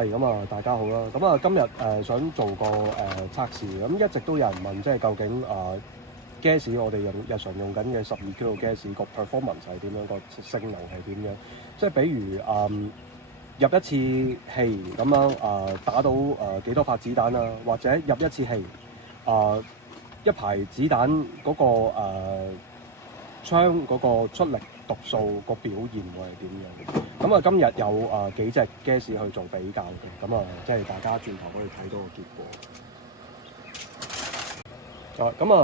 係咁啊，大家好啦。咁啊，今日想做個測試，咁一直都有人問，即係究竟gas 我哋日常用緊嘅12 kilo gas 個 performance 係點樣，個性能係點樣？即係比如入一次氣咁樣打到幾多發子彈啊，或者入一次氣一排子彈嗰個槍嗰個出力讀數個表現會係點樣？咁啊，今日有幾隻 gas 去做比較嘅，咁啊，即係大家轉頭可以睇到個結果。咁啊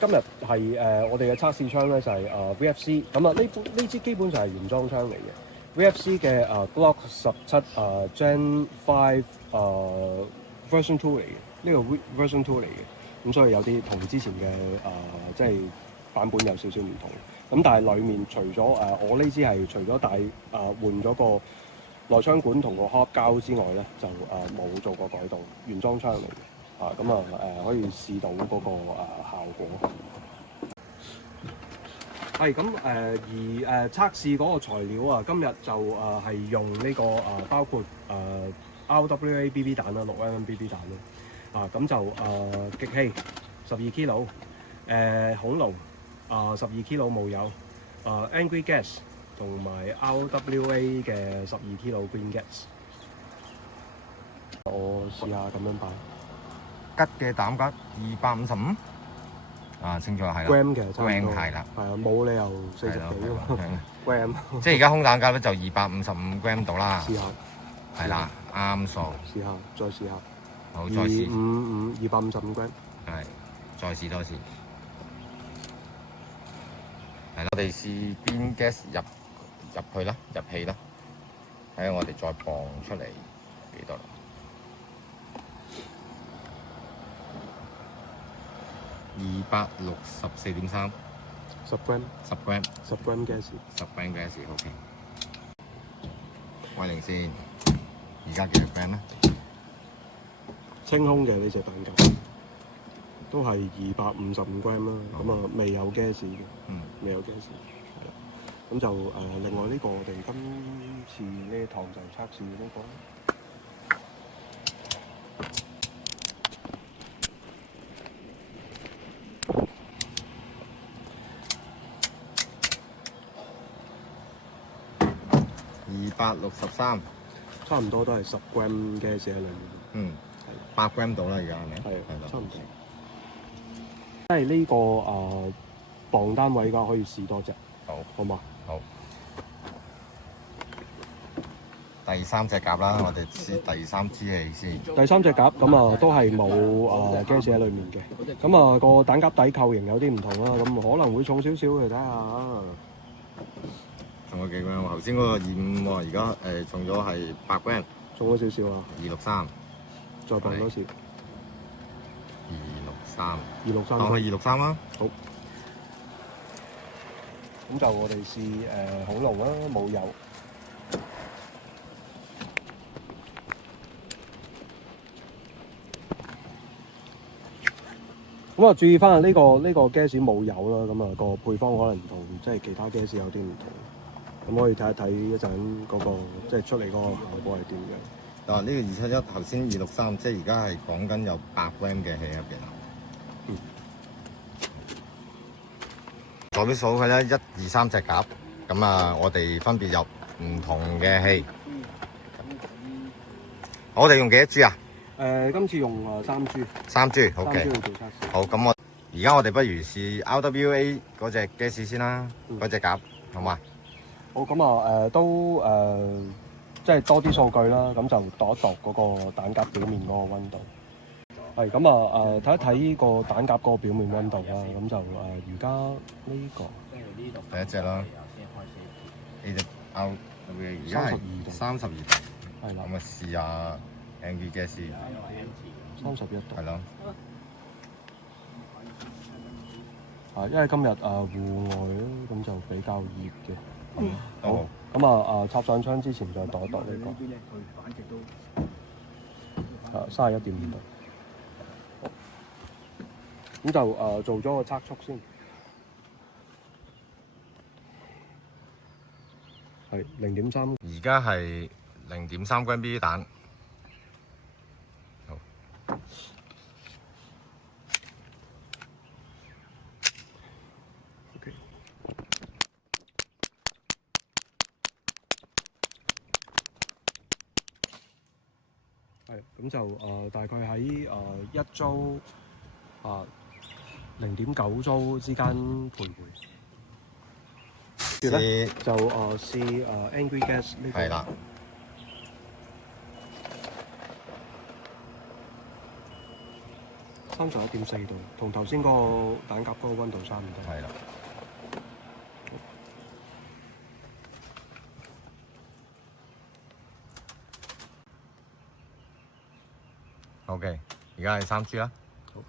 今日係我哋嘅測試槍咧，就係VFC。咁啊，呢支基本上係原裝槍嚟嘅。VFC 嘅Glock 17Gen 5 Version 2嚟嘅，呢個 Version 2嚟嘅。咁所以有啲同之前嘅即係版本有少少唔同。咁但係裡面除咗我呢支係除咗換咗個內槍管同個殼膠之外咧，就冇做過改動，原裝槍嚟嘅。咁可以試到嗰個效果。係咁而測試嗰個材料啊，今日就係用呢個包括RWA BB 彈啦，6mm BB 彈啦。咁就極氣12 kilo，恐龍12 kilo 冇油，Angry Gas 同埋 RWA 嘅12 kilo Green Gas。我試下咁樣擺。吉嘅膽格255，清楚係啦。gram 嘅差唔多。gram 係啦。係啊，冇理由40幾喎。gram。即係而家空彈夾咧就255 gram 度啦。試下。係啦，啱數。試下，再試下。好，再試。255 gram。係，再試多次。係啦，我哋試邊 gas 入去啦，入氣啦。睇下我哋再磅出嚟幾多。264.3 10 gram 10 gram gas 10 gram gas OK。威靈先，而家幾多 gram 咧？清空嘅呢隻彈夾都係255 gram 啦，咁未有 gas 嘅，未有 gas。係啦，咁就另外呢個我哋今次呢堂就測試呢個。263，差唔多都係10 gram 嘅喺裏面。係8 gram 到啦，而家係咪？係，差唔多。即係呢個磅單位嘅話，可以試多隻。好嘛？好。第三隻夾啦，我哋試第三支氣先。第三隻夾咁都係冇gas 喺裏面嘅。咁個彈夾底構型有啲唔同啦，咁可能會重少少嘅，睇下。重咗幾 gram？頭先嗰個25喎，而家重咗係8 gram。重咗少少啊！263，再磅多次。263，當佢263啦。好。咁就我哋試恐龍啦，冇油。咁注意翻呢個 gas 冇油啦，咁個配方可能同即係其他 gas 有啲唔同。咁可以睇一睇一陣嗰個即係出嚟嗰個效果係點樣。呢個271頭先263，即係而家係講緊有8 gram 嘅氣入邊啦。左邊數佢咧1、2、3隻夾，咁我哋分別入唔同嘅氣。我哋用幾多支啊？今次用3支。3支 ，OK。3支去做測試。好，咁而家我哋不如試 RWA 嗰隻 gas 先啦，嗰隻夾，好嘛？好，咁都即係多啲數據啦，咁就度一度嗰個彈夾表面嗰個溫度。係咁睇一睇個彈夾嗰個表面溫度啦，咁就而家呢個第一隻啦，呢隻 RWA 而家係32度，係啦，咁試下 Angry Gas 31度，係咯。因為今日戶外咧，咁就比較熱嘅。好，咁插上槍之前再度一度呢個，31.5度。咁就做咗個測速先，係0.3。而家係0.3 gram BB 彈，咁就大概喺一租0.9租之間徘徊。跟住咧就試Angry Gas 呢個。係啦。31.4度，同頭先嗰個蛋夾嗰個溫度差唔多。係啦。OK， 而家係3支啦。好。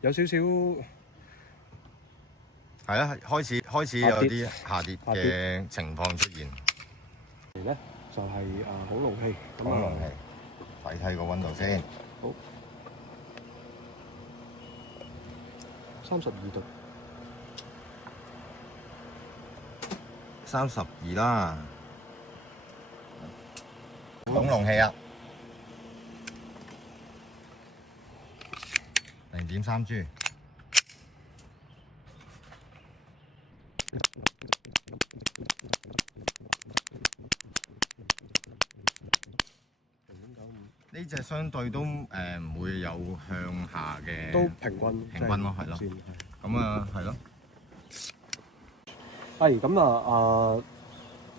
有少少係啊，開始有啲下跌嘅情況出現。嚟咧就係恐龍氣。恐龍氣，睇睇個溫度先。好。32度。32啦。恐龍氣啊，0.3 G。呢隻相對都唔會有向下嘅，都平均咯，係咯。咁啊，係咯。係咁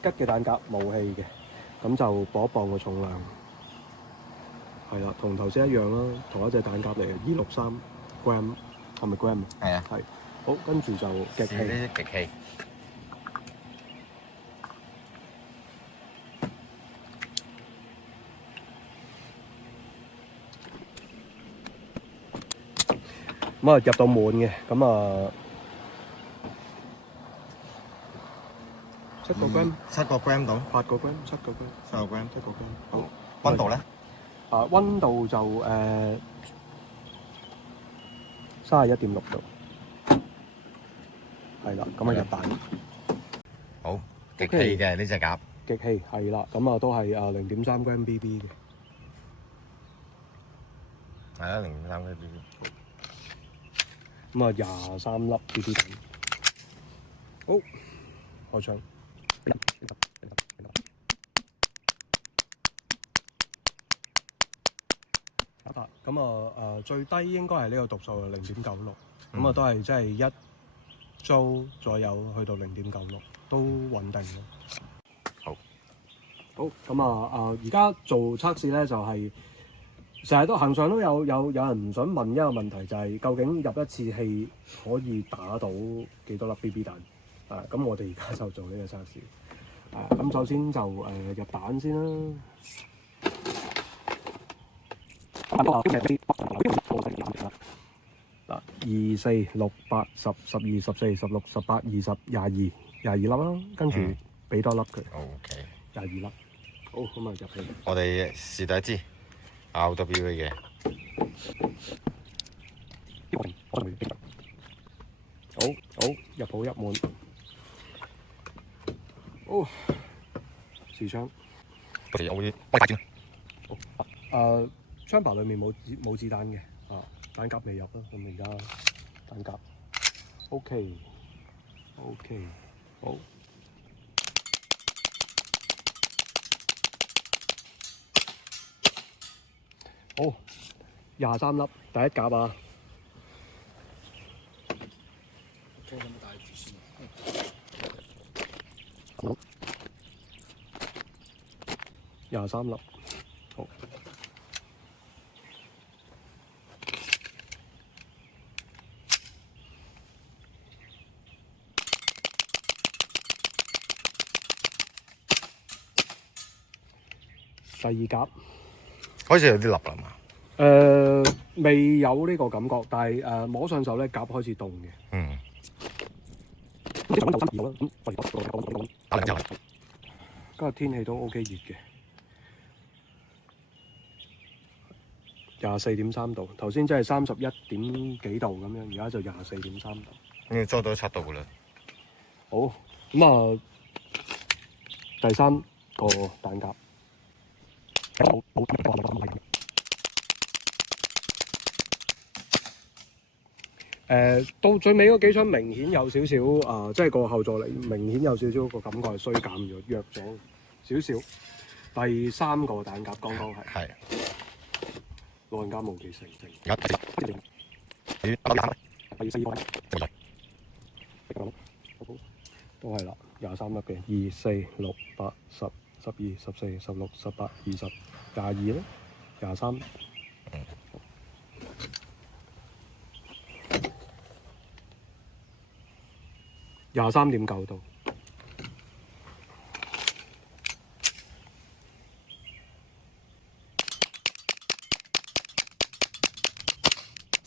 吉嘅蛋夾冇氣嘅，咁就磅一磅個重量。係啦，同頭先一樣啦，同一隻蛋夾嚟嘅263 gram， 係咪 gram？ 係啊。係。好，跟住就極氣。呢啲極氣。咁入到滿嘅，咁7個 gram，7個 gram 到，8個 gram，7個 gram，7個 gram，7個 gram。好，溫度咧？溫度就31.6度。係啦，咁入蛋。好，極氣嘅呢隻夾。極氣係啦，咁都係0.3 gram BB 嘅。係啊，0.3 gram BB。咁23粒 BB 蛋。好，開槍。咁最低應該係呢個讀數0.96，咁都係即係1租左右去到0.96，都穩定嘅。好，好咁而家做測試咧就係成日都行上都有人唔想問一個問題，就係究竟入一次氣可以打到幾多粒 BB 蛋？咁我哋而家就做呢個測試。咁首先就入蛋先啦。2、4、6、8、10、12、14、16、18、20、22粒啦，跟住俾多粒佢。OK。22粒。好，咁入氣。我哋試第一支 RWA 嘅。好，入好入滿。好，試槍。我哋會開大轉。chamber 裏面冇子彈嘅，彈夾未入啦，咁而家彈夾 OK， 好。好，23粒，第一夾啊！裝咁大支先。好，23粒，好。第二夾開始有啲立啦嘛。未有呢個感覺，但係摸上手咧夾開始凍嘅。嗯。咁溫度32啦，咁我哋打兩之後，今日天氣都 OK 熱嘅，24.3度。頭先真係31點幾度咁樣，而家就24.3度。應該裝到7度噶啦。好，咁第三個蛋夾。到最尾嗰幾槍明顯有少少即係個後座力明顯有少少個感覺係衰減咗、弱咗少少。第3個彈夾剛剛係老人家無期成正。第4個都係啦，23粒嘅2、4、6、8、10、12、14、16、18、20、22咧，23。23.9度。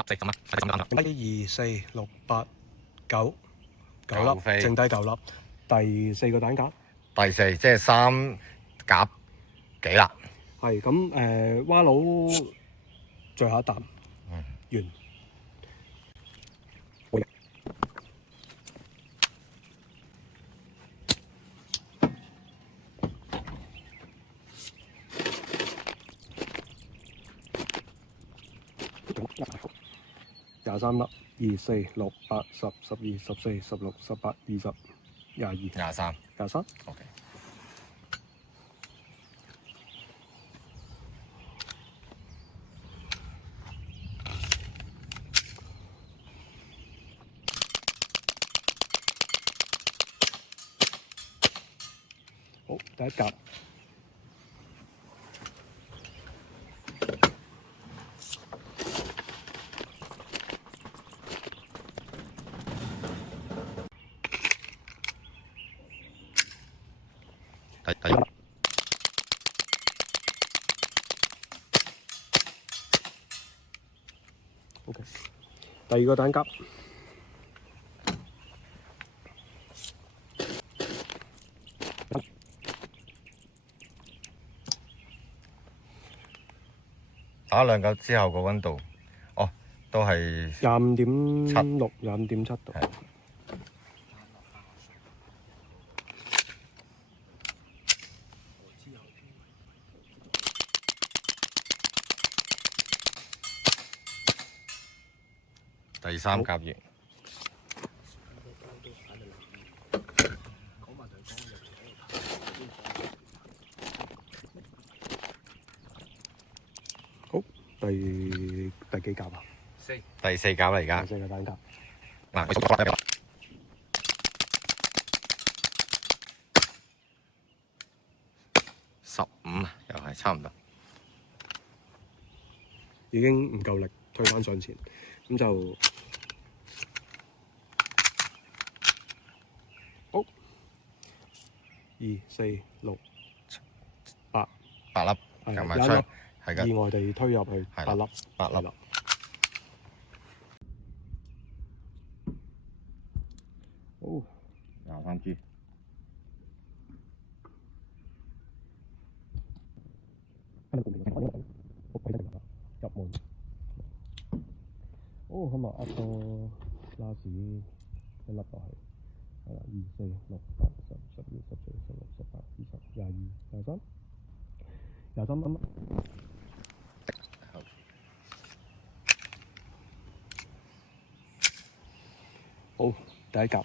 1、2、4、6、8、9粒，剩低9粒。第4個彈夾。第4即係3夾幾啦。係咁蛙佬最後一啖。完。23粒，2、4、6、8、10、12、14、16、18、20、22、23。OK。好，第一格。第一粒。OK。第2個彈夾。打2嚿之後個溫度，都係25.6、25.7度。第3夾完。好，第幾夾啊？4。第4夾啦，而家。第4個彈夾。15，又係差唔多。已經唔夠力，推返上前，咁就好。2、4、6、8粒，撳埋出，係㗎。意外地推入去8粒。8粒。好，23支。入門。好，咁啊，壓個拉屎1粒落去。係啦，2、4、6、8、10、12、14、16、18、20、22、23、23粒。好，第一格。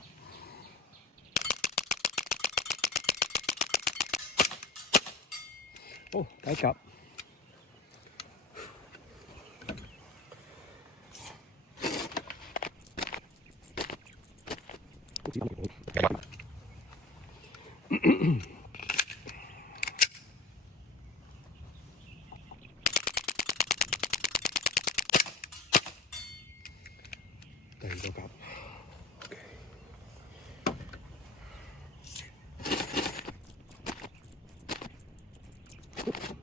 好，第一格。第2個夾。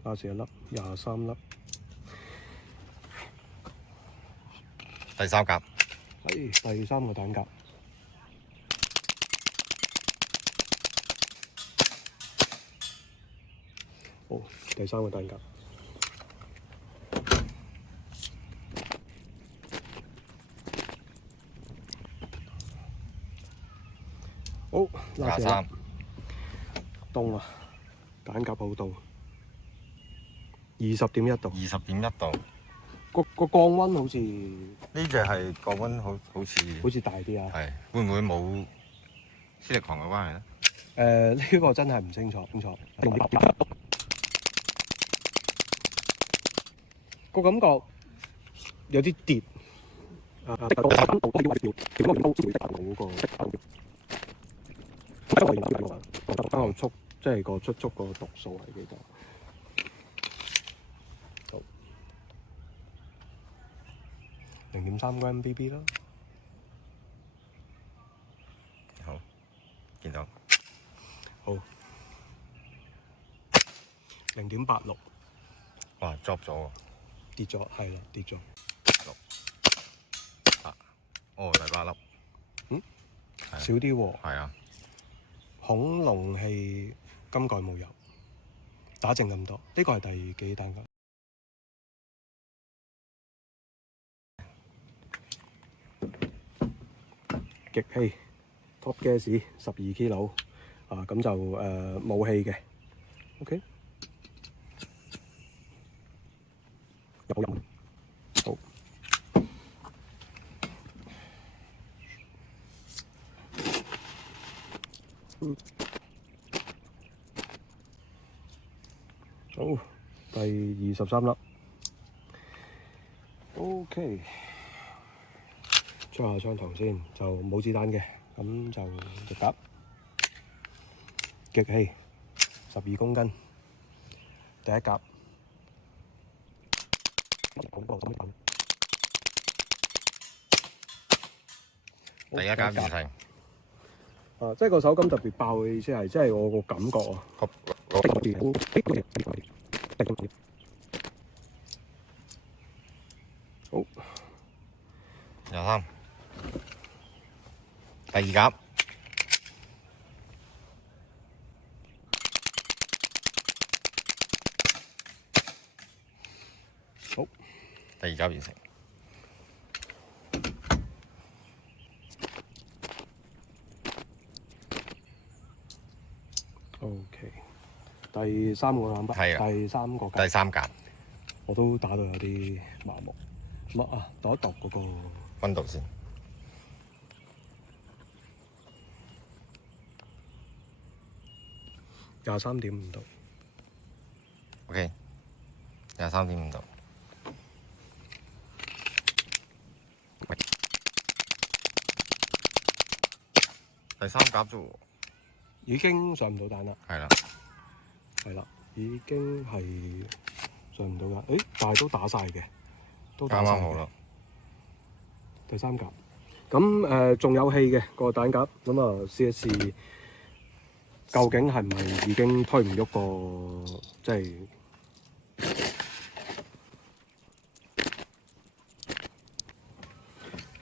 21粒，23粒。第3夾。係第3個彈夾。好，第3個彈夾。好，23。凍啊！彈夾好凍，20.1度。20.1度。個降溫好似呢隻係降溫好似大啲啊。係會唔會冇斯力狂嘅關係咧？呢個真係唔清楚。個感覺有啲跌。翻後速即係個出速個讀數係幾多？好0.3 gram BB 啦。好，見到。好0.86。哇 ，drop 咗喎！跌咗，係啦，跌咗。哦，第8粒。嗯，少啲喎。係啊。恐龍係今季冇有，打剩咁多。呢個係第幾單㗎？極氣 Top Gas 12 kg 啊，咁就冇氣嘅。OK。有好。好，第23粒。OK， 出下槍頭先，就冇子彈嘅，咁就隻鴿極氣12公斤，第一鴿。第一鴿完成。即係個手感特別爆嘅意思係，即係我個感覺啊。好23，第二鴿。好，第二鴿完成。OK， 第三個籃係啊，第三鴿。我都打到有啲麻木。乜啊？度一度嗰個溫度先。23.5度。OK， 23.5度。第三鴿啫喎。已經上唔到彈啦。係啦。係啦，已經係上唔到㗎。誒，但係都打晒嘅，都打晒。啱啱好啦。第三鴿。咁仲有氣嘅個彈鴿，咁啊試一試，究竟係咪已經推唔喐個即係？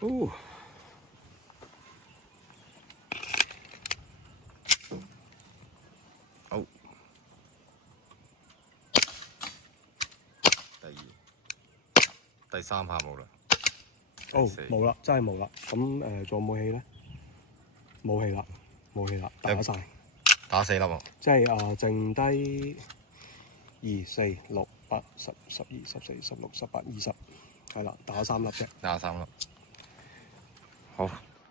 哦。好。第三下冇啦。哦，冇啦，真係冇啦。咁仲有冇氣咧？冇氣啦，冇氣啦，打晒。打4粒喎。即係剩低2、4、6、8、10、12、14、16、18、20，係啦，打3粒啫。打3粒。好。